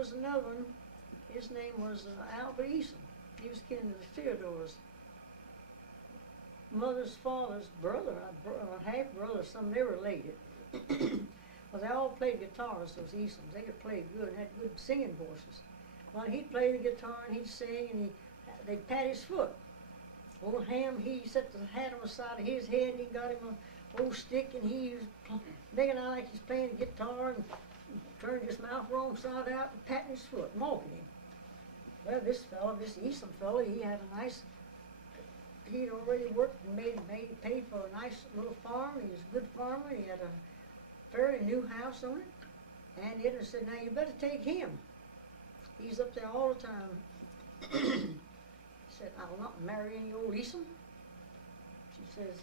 was another one. His name was Albert Eason. He was kin to the Theodores. Mother's father's brother, half brother, some they were related. Well, they all played guitars, those Easons. They could play good and had good singing voices. Well, he'd play the guitar and he'd sing and they'd pat his foot. Old Ham, he set the hat on the side of his head and he got him a old stick and he was making out like he's playing the guitar and turning his mouth wrong side out and patting his foot, mocking him. Well, this Eason fellow, he had a nice, he'd already worked and made paid for a nice little farm. He was a good farmer. He had a fairly new house on it. And Edna said, now you better take him. He's up there all the time. Said, I will not marry any old Eason. She says,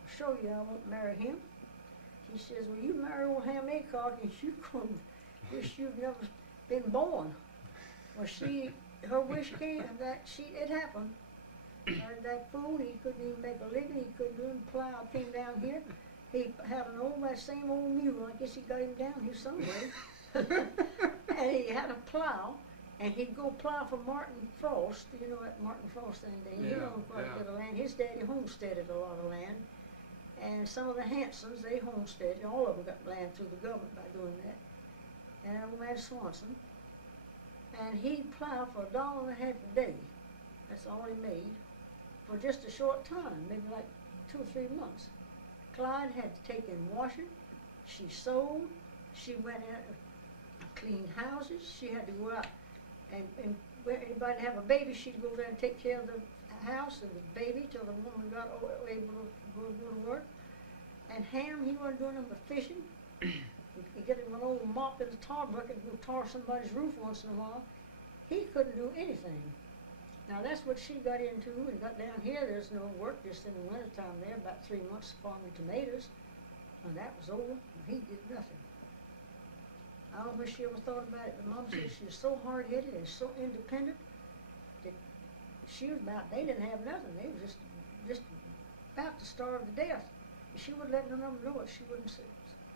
I'll show you I won't marry him. She says, well, you marry old Ham Aycock and you couldn't wish you'd never been born. Well, her wish came, it happened. That fool, he couldn't even make a living, he couldn't even plow. Came down here, he had that same old mule, I guess he got him down here somewhere. And he had a plow. And he'd go plow for Martin Frost, you know that Martin Frost thing. He owned quite a bit of land. His daddy homesteaded a lot of land. And some of the Hansons, they homesteaded. All of them got land through the government by doing that. And old man Swanson. And he'd plow for $1.50 a day. That's all he made. For just a short time, maybe like 2 or 3 months. Clyde had to take in washing. She sewed. She went in, cleaned houses. She had to go out. And when anybody have a baby, she'd go there and take care of the house and the baby till the woman got able to go to work. And Ham, he wasn't doing nothing but fishing. He'd get him an old mop in the tar bucket and go tar somebody's roof once in a while. He couldn't do anything. Now that's what she got into and got down here. There's no work just in the wintertime there, about 3 months farming tomatoes. When that was over, he did nothing. I don't wish she ever thought about it, but Mom said she was so hard-headed and so independent that she was they didn't have nothing. They were just about to starve to death. She wouldn't let none of them know it. She wouldn't say,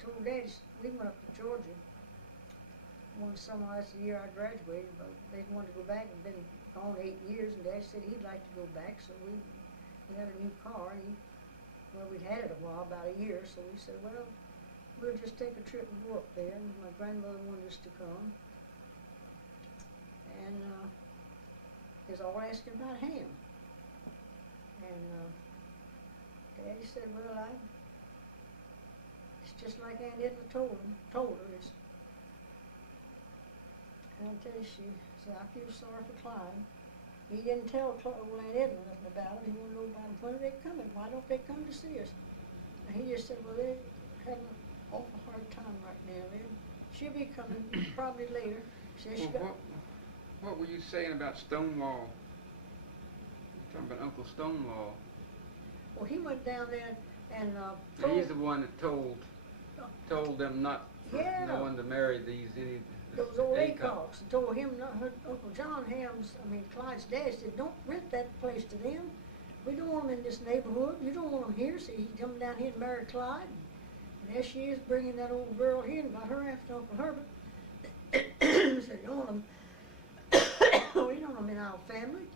told Daddy, we went up to Georgia one summer, that's the year I graduated, but they wanted to go back and been gone 8 years, and Dad said he'd like to go back, so we got a new car. We'd had it a while, about a year, so we said, well, we'll just take a trip and go up there, and my grandmother wanted us to come. And they was all asking about Ham. And Daddy said, well, it's just like Aunt Edna told her. And I'll tell you, she said, I feel sorry for Clyde. He didn't tell old Aunt Edna nothing about it. He wanted to know about them. When are they coming? Why don't they come to see us? And he just said, well, they're having an awful hard time right now. She'll be coming probably later. What were you saying about Stonewall? Talking about Uncle Stonewall. Well, he went down there and he's the one that told them not no one to marry those old Aycocks, and told him Uncle John Clyde's dad said, don't rent that place to them. We don't want them in this neighborhood. You don't want them here. So he come down here and married Clyde. And there she is bringing that old girl here and got her after Uncle Herbert. Said, you don't want them. We don't want them in our family.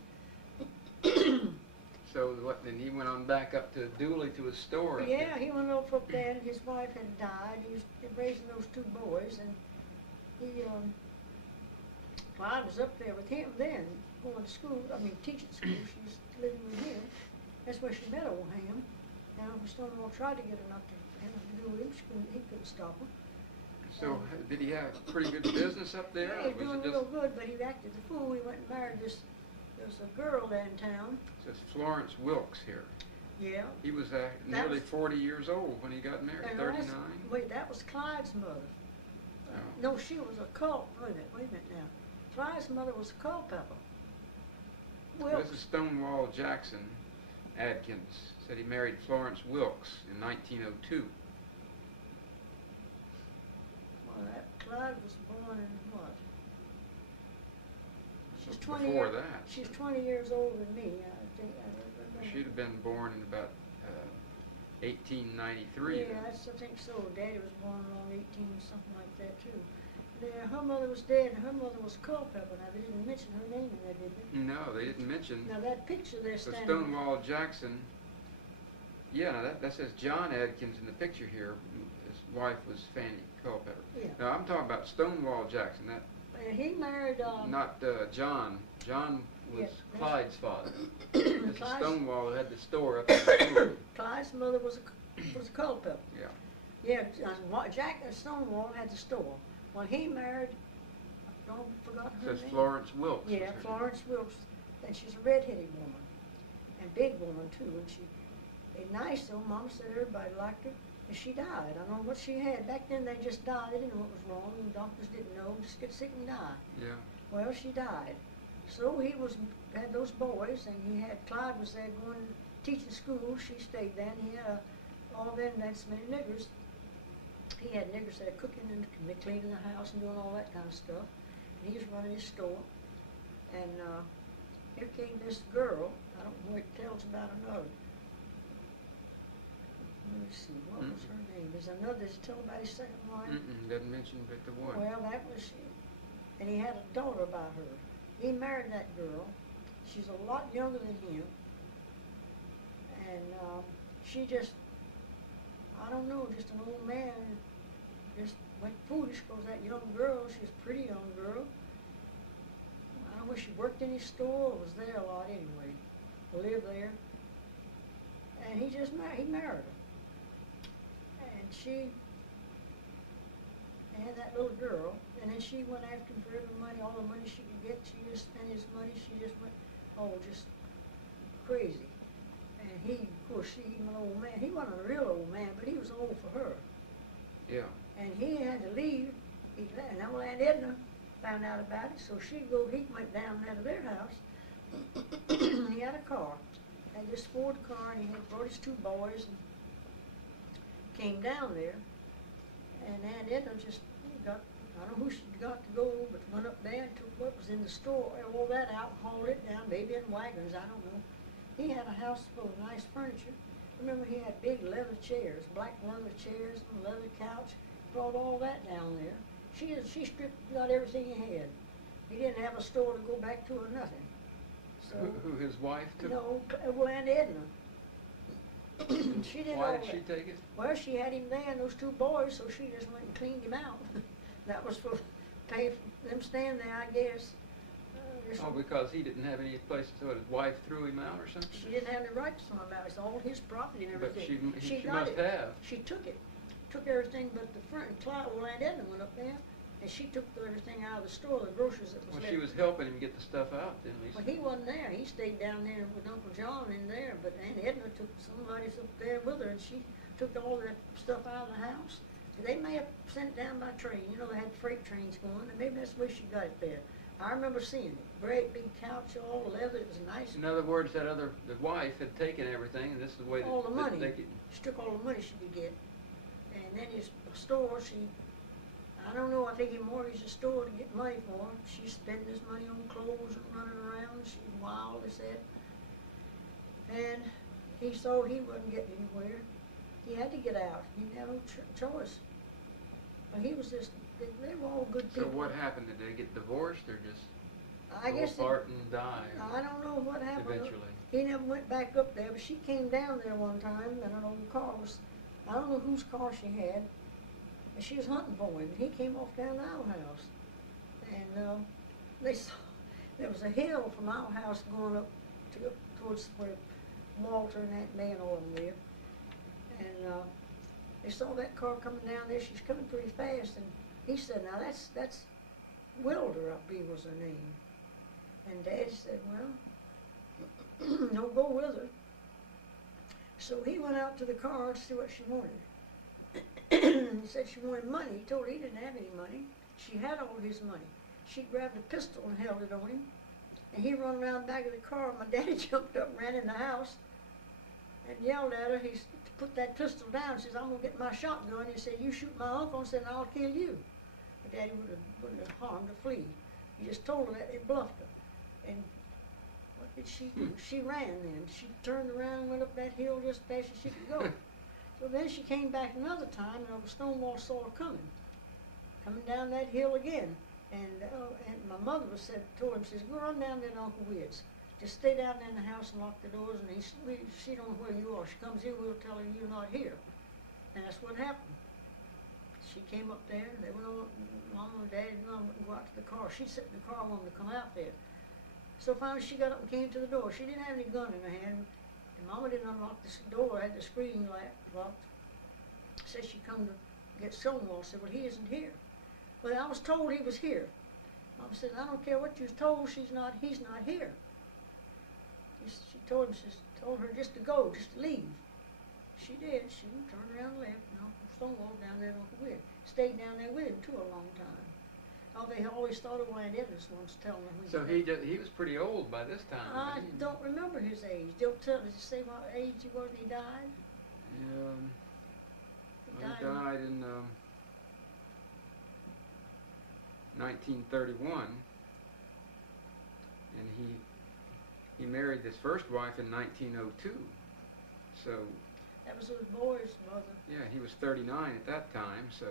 So then he went on back up to Dooley to his store. Yeah, he went over up there and his wife had died. He was raising those 2 boys, and Clyde was up there with him then, going to school, teaching school. She was living with him. That's where she met old Ham. And Uncle Stonewall tried to get her not to have to do with him. He couldn't stop her. So did he have pretty good business up there? Yeah, he was doing real good, but he acted the fool. He went and married there's a girl there in town. It says Florence Wilkes here. Yeah. He was nearly 40 years old when he got married, 39. Wait, that was Clyde's mother. Oh. No, she was a wait a minute now. Clyde's mother was a Culpepper. This is Stonewall Jackson Adkins. Said he married Florence Wilkes in 1902. Well, Clyde was born in what? She's 20 Before that. She's 20 years older than me. I think. I remember. She'd have been born in about 1893. Yeah, I think so. Daddy was born around 18, something like that too. Yeah, her mother was dead, and her mother was Culpepper. Now, they didn't mention her name in there, did they? No, they didn't mention. Now, that picture there So standing... Stonewall Jackson, yeah, now that says John Adkins in the picture here. His wife was Fanny Culpepper. Yeah. No, I'm talking about Stonewall Jackson. That He married... not John. John was Yeah, Clyde's father. This is Clyde's- Stonewall who had the store up in the school. Clyde's mother was a Culpepper. Yeah. Yeah, Jack Stonewall had the store. When he married, I don't forgot her It says name. Florence Wilkes. was Yeah, her name. Florence Wilkes. And she's a red-headed woman, and big woman too. And she, a nice though. Mom said everybody liked her, and she died. I don't know what she had. Back then they just died. They didn't know what was wrong, and doctors didn't know. Just get sick and die. Yeah. Well, she died. So he had those boys, and he had Clyde was there going teaching school. She stayed there, and he had all them that's many niggers. He had niggers there cooking and cleaning the house and doing all that kind of stuff. And he was running his store. And here came this girl. I don't know what it tells about another. Let me see, what was her name? There's another, does it tell about his second wife? Doesn't mention but the one. Well, that was she. And he had a daughter by her. He married that girl. She's a lot younger than him. And she just, I don't know, just an old man just went foolish because that young girl, she's a pretty young girl. I don't know if she worked in his store or was there a lot anyway. Lived there. And he just he married her. And she had that little girl, and then she went after him for every money, all the money she could get. She just spent his money. She just went, just crazy. And he, of course, he was an old man. He wasn't a real old man, but he was old for her. Yeah. And he had to leave. And old Aunt Edna found out about it, so he went down there to their house. He had a car, had this Ford car, and he had brought his two boys and came down there. And Aunt Edna just got, I don't know who she got to go, but went up there and took what was in the store, all that out, hauled it down, maybe in wagons, I don't know. He had a house full of nice furniture. Remember, he had big leather chairs, black leather chairs, and a leather couch. Brought all that down there. She got everything he had. He didn't have a store to go back to or nothing. So Who his wife took? no, well, Aunt Edna. She did Why all did she that. take it? Well, she had him there and those two boys, so she just went and cleaned him out. That was for pay for them staying there, I guess. Oh, because he didn't have any place, so his wife threw him out or something? She didn't have the right to some about it. It's all his property and But everything. she got must it. have. She took it. Took everything but the front. And well, Aunt Edna went up there, and she took everything out of the store, the groceries that was Well, left. she was helping him get the stuff out then, Lisa. Well, he wasn't there. He stayed down there with Uncle John in there, but Aunt Edna took somebody up there with her, and she took all that stuff out of the house. They may have sent it down by train. You know, they had freight trains going, and maybe that's the way she got it there. I remember seeing it. Great big couch, all leather. It was nice. In other words, the wife had taken everything, and this is the way All the money. they could. She took all the money she could get. And then his store, I don't know, I think he mortgaged the store to get money for him. She's spending his money on clothes and running around. She's wild, they said. And he saw he wasn't getting anywhere. He had to get out. He didn't have no choice. But he was just, they were all good So people. what happened? Did they get divorced or just I go guess apart and die? I don't know what happened. Eventually. He never went back up there, but she came down there one time, and an old car was, I don't know whose car she had, and she was hunting for him. He came off down the Owl House, and they saw, there was a hill from Owl House going up towards where Walter and Aunt May and all of them lived, and they saw that car coming down there. She's coming pretty fast, and he said, now that's Wilder, I believe was her name. And Daddy said, well, no, go with her. So he went out to the car to see what she wanted. He said she wanted money. He told her he didn't have any money. She had all his money. She grabbed a pistol and held it on him. And he run around the back of the car. My daddy jumped up and ran in the house and yelled at her. He put that pistol down. He says, I'm going to get my shotgun. He said, you shoot my uncle. And said, I'll kill you. But Daddy wouldn't have harmed her, flee. He just told her that. He bluffed her. And what did she do? She ran then. She turned around and went up that hill just as fast as she could go. So then she came back another time, and Stonewall saw her coming. coming down that hill again. And my mother told him, says, go run down there to Uncle Wid's. Just stay down there in the house and lock the doors, and she don't know where you are. She comes here, we'll tell her you're not here. And that's what happened. She came up there, and they went on, Mom and Dad and Mom wouldn't go out to the car. She sat in the car wanting to come out there. So finally she got up and came to the door. She didn't have any gun in her hand, and Mama didn't unlock the door, had the screen locked. Said she come to get Stonewall. Said, well, he isn't here. Well, I was told he was here. Mama said, I don't care what you was told, he's not here. She told her just to go, just to leave. She did. She turned around and left, and Uncle Stonewall down there at Uncle Witt. Stayed down there with him, too, a long time. Oh, they always thought of Aunt Edna's once telling her. So he was pretty old by this time. I don't remember his age. Did you say what age he was when he died? He died in 1931, and he married his first wife in 1902. So that was his boy's mother. Yeah, he was 39 at that time. So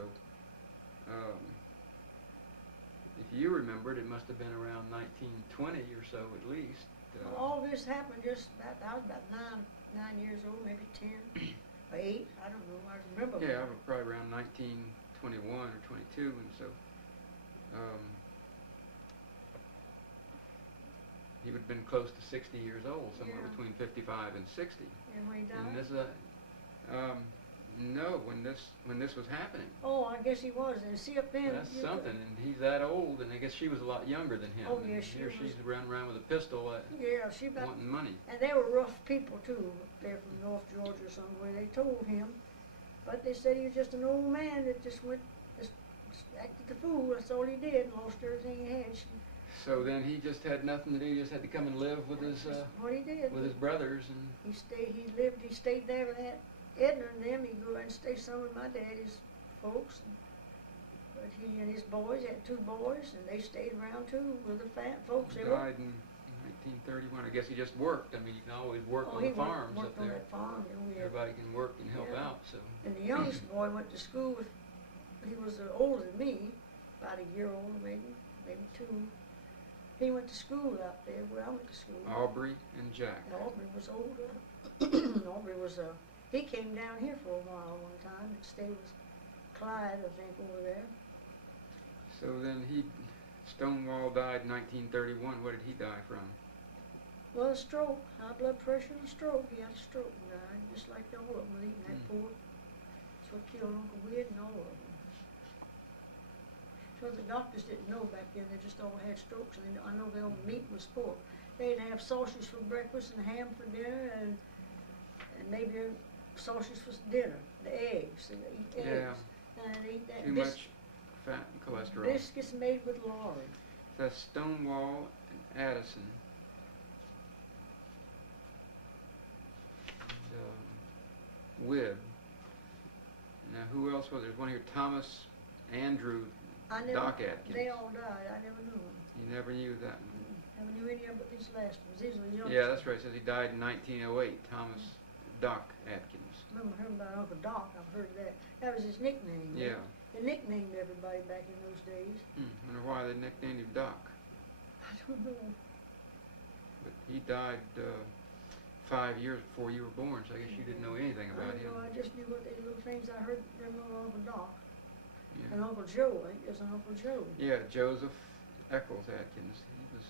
if you remembered, it must have been around 1920 or so at least. Well, all this happened just I was about 9 years old, maybe 10 or 8. I don't know. I remember. Yeah, I was probably around 1921 or 22, and so. He would have been close to 60 years old, somewhere between 55 and 60. And when he died? And this, no, when this was happening. Oh, I guess he was. And see up then. That's something, and he's that old, and I guess she was a lot younger than him. Oh, yeah, Here she's running around with a pistol, wanting money. And they were rough people too, up there from North Georgia or somewhere. They told him, but they said he was just an old man that just acted the fool. That's all he did, and lost everything he had. So then he just had nothing to do. He just had to come and live with his what he did. With his brothers, and he stayed there with Aunt Edna and them. He'd go and stay some with my daddy's folks. But he and his boys had 2 boys, and they stayed around too with the fat folks. He died in 1931. I guess he just worked. I mean, you can always work on the farms up there. On that farm, Everybody can work and help out. So. And the youngest boy went to school. He was older than me, about a year older, maybe 2. He went to school out there where I went to school. Aubrey and Jack. And Aubrey was older. Aubrey was he came down here for a while one time and stayed with Clyde, I think, over there. So then Stonewall died in 1931. What did he die from? Well, a stroke, high blood pressure and a stroke. He had a stroke and died, just like all of them, eating that pork. That's what killed Uncle Wid and all of them. So the doctors didn't know back then. They just all had strokes. And I know their meat was pork. They'd have sausage for breakfast and ham for dinner, and maybe sausage for dinner. The eggs. They'd eat eggs. And they'd eat that. Too much fat and cholesterol. Biscuits made with lard. That's Stonewall and Addison. And, Wibb. Now, who else was there? There's one here, Thomas Andrew Doc Adkins. They all died. I never knew them. You never knew that one? Never knew any of but these last ones. These are the youngest. Yeah, that's right. It says he died in 1908. Thomas Doc Adkins. I remember hearing about Uncle Doc. I've heard that. That was his nickname. Yeah. They nicknamed everybody back in those days. Wonder why they nicknamed him Doc. I don't know. But he died 5 years before you were born, so I guess you didn't know anything about him. I just knew what the little things I heard from Uncle Doc. Yeah. And Uncle Joe, I think there's an Uncle Joe. Yeah, Joseph Eccles Adkins. He was,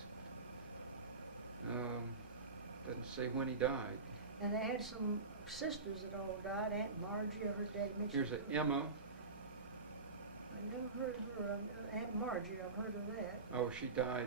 doesn't say when he died. And they had some sisters that all died. Aunt Margie, I heard Daddy mention. Here's Emma. I never heard of her. Aunt Margie, I've heard of that. Oh, she died